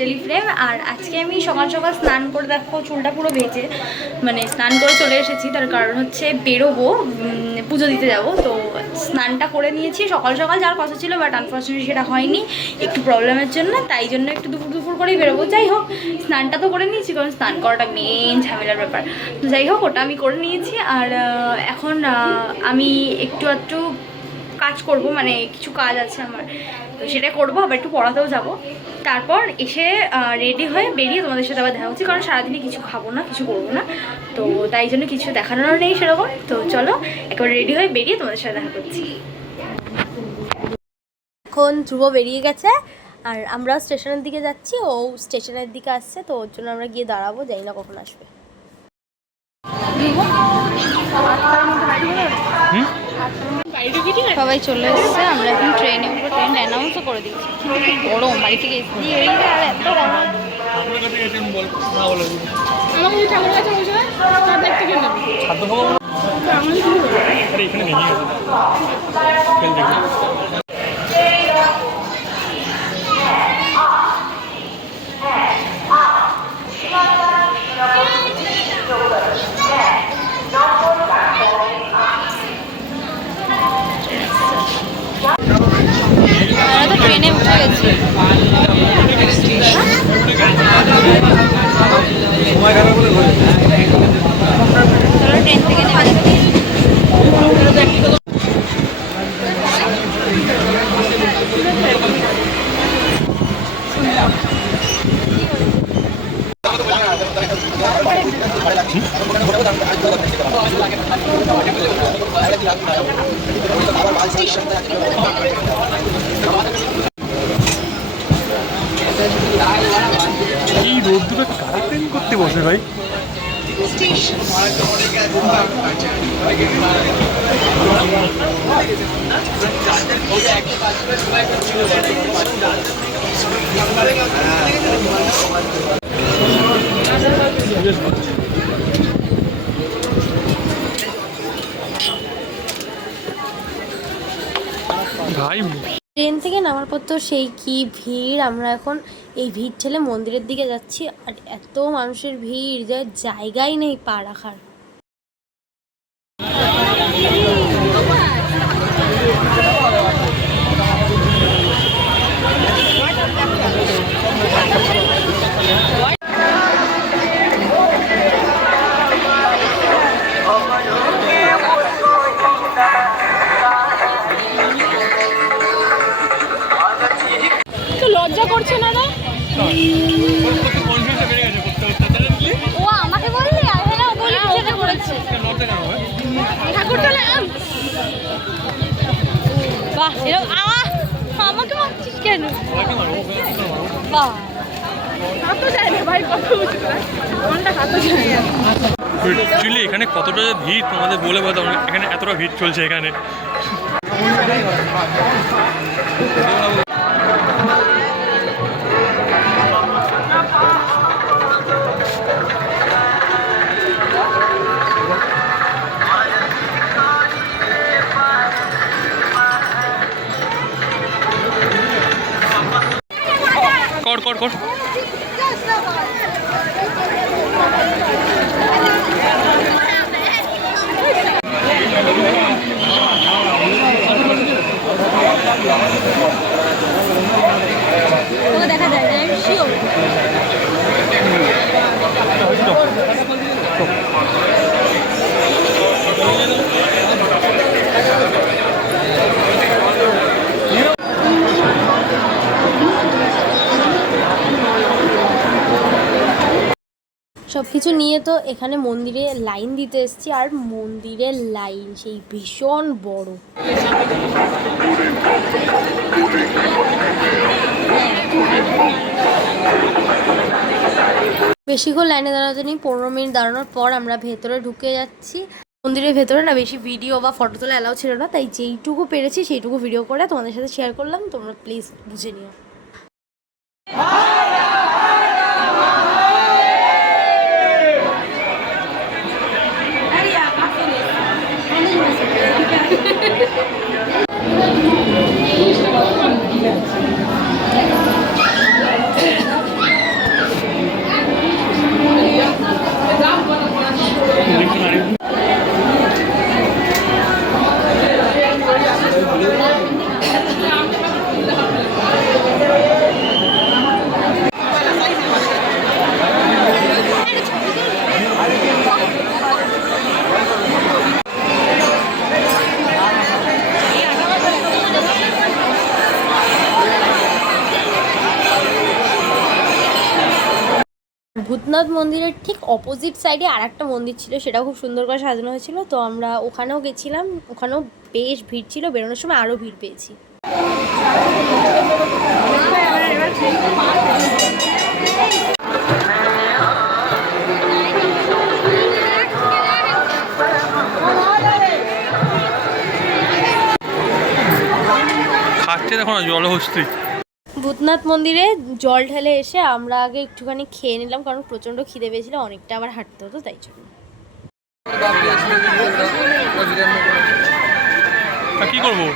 স্টাইলি frame. আর আজকে আমি সকাল সকাল স্নান করে, দেখো চুলটা পুরো ভেজে মানে স্নান করে চলে এসেছি। তার কারণ হচ্ছে বেরোবো, পুজো দিতে যাব। তো স্নানটা করে নিয়েছি সকাল সকাল, যাওয়ার কথা ছিল, বাট আনফর্চুনেটলি সেটা হয়নি একটু প্রবলেমের জন্য। তাই জন্য একটু দুপুর করেই বেরোবো। যাই হোক, স্নানটা তো করে নিয়েছি, কারণ স্নান করাটা মেন ঝামেলার ব্যাপার। তো যাই হোক, ওটা আমি করে নিয়েছি। আর এখন আমি একটু কাজ করব, মানে কিছু কাজ আছে আমার, তো সেটা করবো। আবার একটু পড়াতেও যাব। তারপর এসে রেডি হয়ে বেরিয়ে তোমাদের সাথে আবার দেখা হচ্ছে, কারণ সারাদিনে কিছু খাবো না, কিছু করবো না। তো তাই জন্য কিছু দেখানোর নেই সেরকম। তো চলো একবার রেডি হয়ে বেরিয়ে তোমাদের সাথে দেখা করছি। এখন ধ্রুব বেরিয়ে গেছে আর আমরা স্টেশনের দিকে যাচ্ছি, ও স্টেশনের দিকে আসছে। তো ওর জন্য আমরা গিয়ে দাঁড়াবো, জানি না কখন আসবে। সবাই চলে এসছে, আমরা এখন ট্রেনে উঠবো। ট্রেন অ্যানাউন্সও করে দিচ্ছি। গরম, বাড়ি থেকে এসেছি আর এত গরম। আমরা তো ট্রেনে উঠে গেছি। চলো ট্রেন থেকে নেমে যাচ্ছি। এই রোদ্দুরে কারা প্রেম করতে বসে ভাই? ভাই ট্রেন থেকে নামার পর তো সেই কি ভিড়। আমরা এখন এই ভিড় ঠেলে মন্দিরের দিকে যাচ্ছি, আর এত মানুষের ভিড় যে জায়গাই নেই পা রাখার। লজ্জা করছে না রে? ও আমাকে বললি? আর হ্যাঁ বলি সেটা করেছে। ঠাকুরতলা বাহ, এরকম আমাকে মারছিস কেন? বাহ, হাতও যায় না ভাই, কত উঁচু মনটা, হাতও যায় না। অ্যাকচুয়ালি এখানে কতটা ভিড় তোমাদের বলে বলতে, এখানে এতটা ভিড় চলছে এখানে। কর কর কর দেখা যায় না, শিওর। সব কিছু নিয়ে তো এখানে মন্দিরে লাইন দিতে এসেছি, আর মন্দিরের লাইন সেই ভীষণ বড়। বেশিক্ষণ লাইনে দাঁড়াতে নেই, 15 মিনিট দাঁড়ানোর পর আমরা ভেতরে ঢুকে যাচ্ছি। মন্দিরের ভেতরে না বেশি ভিডিও বা ফটো তোলা অ্যালাউ ছিল না, তাই যেইটুকু পেরেছি সেইটুকু ভিডিও করে তোমাদের সাথে শেয়ার করলাম। তোমরা প্লিজ বুঝে নিও। ভূতনাথ মন্দিরের ঠিক অপোজিট সাইডে আর একটা মন্দির ছিল, সেটাও খুব সুন্দর করে সাজানো হয়েছিল। তো আমরা ওখানেও গেছিলাম, ওখানেও বেশ ভিড় ছিল, বেরোনোর সময় আরও ভিড় পেয়েছি। খাচ্ছে দেখো না জলহস্তি। ভূতনাথ মন্দিরে জল ঢেলে এসে আমরা আগে একটুখানি খেয়ে নিলাম, কারণ প্রচণ্ড খিদে পেয়েছিল, অনেকটা আবার হাঁটতে হতো তাই জন্য। কি করবো?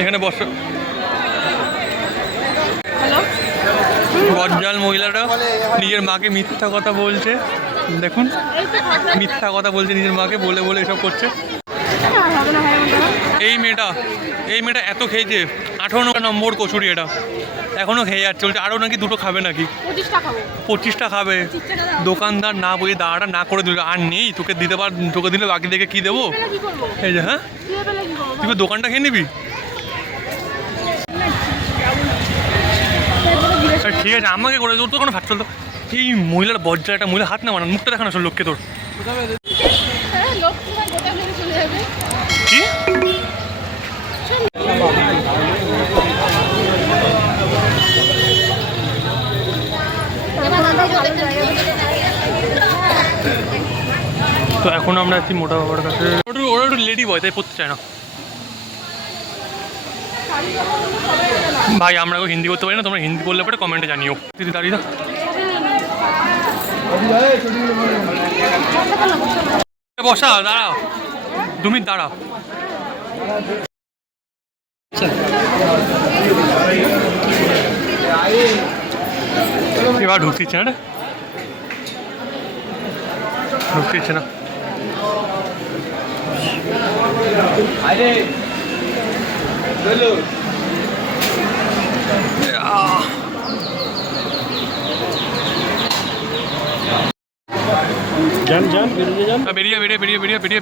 এখানে বস। বজ্জাল মহিলাটা নিজের মাকে মিথ্যা কথা বলছে, দেখুন মিথ্যা কথা বলছে নিজের মাকে, বলে বলে এসব করছে। এই মেয়েটা এত খেয়েছে, 18 নম্বর কচুরি, এটা এখনো খেয়ে যাচ্ছে, বলছে আরও নাকি দুটো খাবে নাকি, 25টা খাবে। দোকানদার না বলে দাঁড়াটা না করে দিল, আর নেই তোকে দিতে পার, তোকে দিলে বাকি দেখে কি দেবো। এই যে হ্যাঁ, তুই দোকানটা খেয়ে নিবি? ঠিক আছে আমাকে করে তোর তো কোনো ভাত চলতো। এই মহিলার বজ্জা, একটা মহিলা হাত না বানান, মুখটা দেখানো আসলে লোককে তোর কি? তো এখন আমরা আছি মোটা বাবার কাছে। ওরা একটু লেডি বয়, তাই পড়তে চায় না। ভাই আমরা হিন্দি করতে পারি না, তোমরা হিন্দি বললে পরে কমেন্টে জানিও। দিদি দাঁড়িয়ে না, বসা দাঁড়াও, 2 মিনিট দাঁড়াও। এবার ঢুকতিচ্ছে না, ঢুকতিচ্ছে না।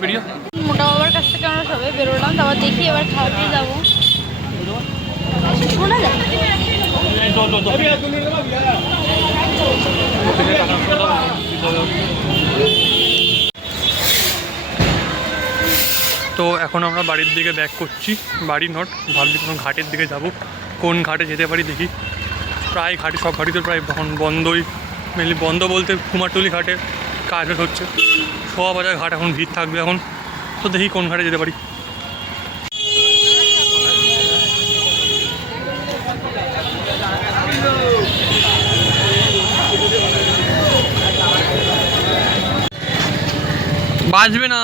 বেরিয়ে মোটা বাবার কাছ থেকে আমরা সবাই বেরোলাম, তারপর দেখি এবার খাওয়া দিয়ে যাবো। শোনা যায় তো এখন আমরা বাড়ির দিকে ব্যাক করছি, বাড়ি নট, ভাবছি কোনো ঘাটের দিকে যাব, কোন ঘাটে যেতে পারি দেখি। প্রায় ঘাটে, সব ঘাটই তো প্রায় এখন বন্ধই, মেনলি বন্ধ বলতে কুমারটুলি ঘাটে কাজ হচ্ছে, শোয়াবাজার ঘাট এখন ভিড় থাকবে এখন। তো দেখি কোন ঘাটে যেতে পারি। বাজবে না।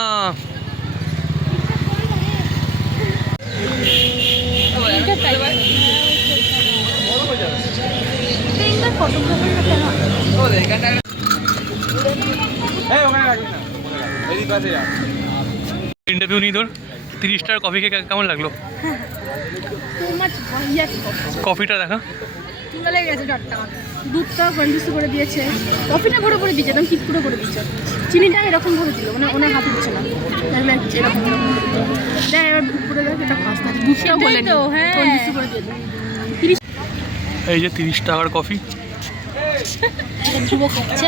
ইন্টারভিউ নিই তোর, 30টার কফি খেয়ে কেমন লাগলো? কফিটা দেখা দুধটা কন্ডিশন করে দিয়েছে, কফিটা ভরে করে দিয়েছে, একদম ঠিক করে দিয়েছে, চিনিটা এরকম ভাবে দিল, মানে ওনার হাতে দিচ্ছে না, তাহলে এরকম দেখ এবার উপরে দেখ, এটা ফার্স্ট আছে, দুধটাও বলে তো হ্যাঁ কন্ডিশন করে দিয়েছে। এই যে 30 টাকার কফি ধ্রুব খাচ্ছে,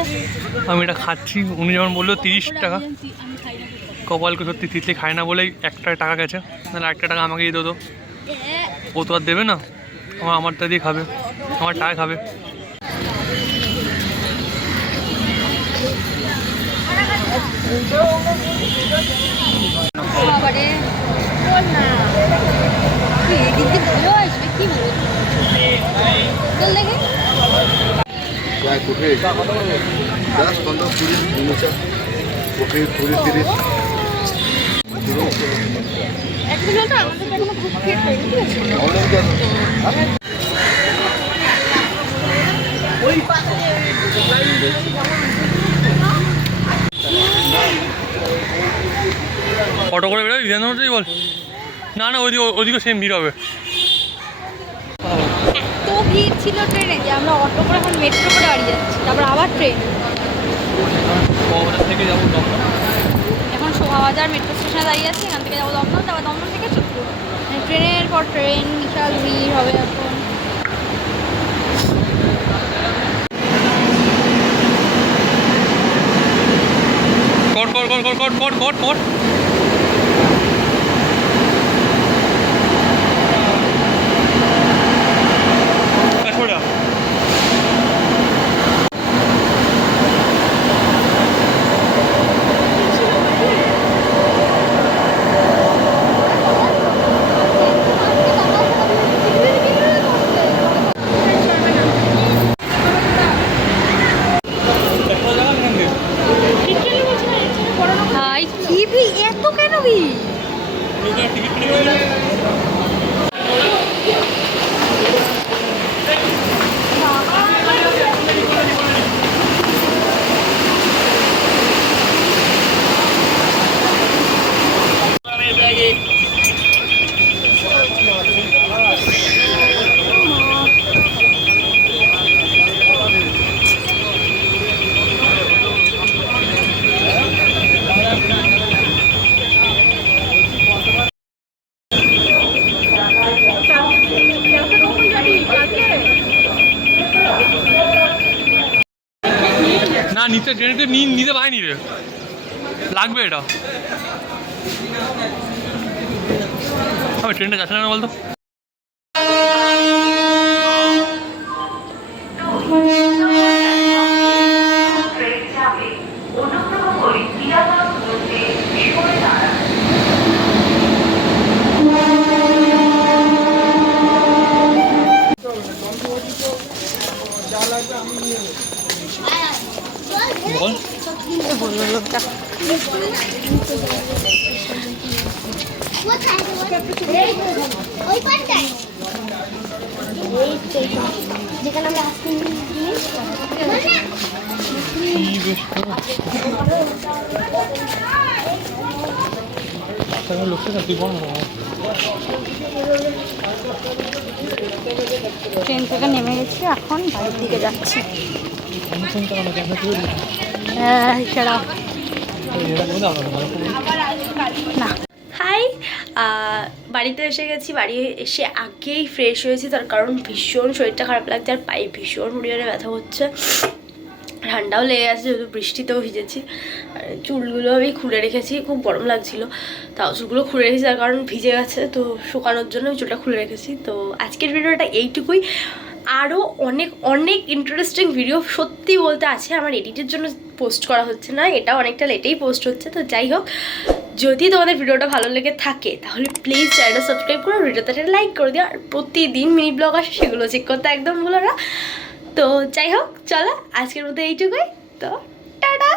আমি এটা খাচ্ছি। উনি যেমন বললো 30 টাকা, কপালকে সত্যি তিতলি খায় না বলেই 1 টাকা গেছে, নাহলে 1 টাকা আমাকে দিয়ে দিত। ও তো আর দেবে না, আমারটা দিয়ে খাবে, আমার টাকা খাবে। অটো করে বেরোবি বিধাননগর বল? না না, ওইদিকে সেম ভিড় হবে। এত ভিড় ছিল ট্রেনে যে আমরা অটো করে এখন মেট্রো করে বাড়ি যাচ্ছি, তারপর আবার ট্রেন। থেকে যাবো দমদম, এখন শোভাবাজার মেট্রো স্টেশনে দাঁড়িয়ে আছি, এখান থেকে যাবো দমদম, তারপর দমদম থেকে পর ট্রেন, বিশাল ভিড় হবে এখন। কর ভাই কি ভিড়, এত কেন ভিড়? না নিচে ট্রেনে নিতে পারিনি রে, লাগবে এটা। আমি ট্রেনটা যাচ্ছে না বলতো। বল যেখানে আমরা আজকে ট্রেন থেকে নেমে গেছি, এখন বাড়ির দিকে যাচ্ছি। না হাই, বাড়িতে এসে গেছি। বাড়ি এসে আগেই ফ্রেশ হয়েছি, তার কারণ ভীষণ শরীরটা খারাপ লাগছে আর পায়ে ভীষণ পরিমাণে ব্যথা হচ্ছে, ঠান্ডাও লেগে গেছে, যেহেতু বৃষ্টিতেও ভিজেছি। আর চুলগুলো আমি খুলে রেখেছি, খুব গরম লাগছিল, তাও চুলগুলো খুলে রেখেছি তার কারণ ভিজে গেছে, তো শুকানোর জন্য আমি চুলটা খুলে রেখেছি। তো আজকের ভিডিওটা এইটুকুই। আরও অনেক অনেক ইন্টারেস্টিং ভিডিও সত্যি বলতে আছে, আমার এডিটের জন্য পোস্ট করা হচ্ছে না, এটা অনেকটা লেটেই পোস্ট হচ্ছে। তো যাই হোক, যদি তোমাদের ভিডিওটা ভালো লেগে থাকে তাহলে প্লিজ চ্যানেলটা সাবস্ক্রাইব করো, ভিডিওতে একটা লাইক করে দিও, আর প্রতিদিন মিনি ব্লগ আসে সেগুলো চেক করতে একদম ভুলো না। তো যাই হোক, চলো আজকের মতো এইটুকুই, তো টাটা।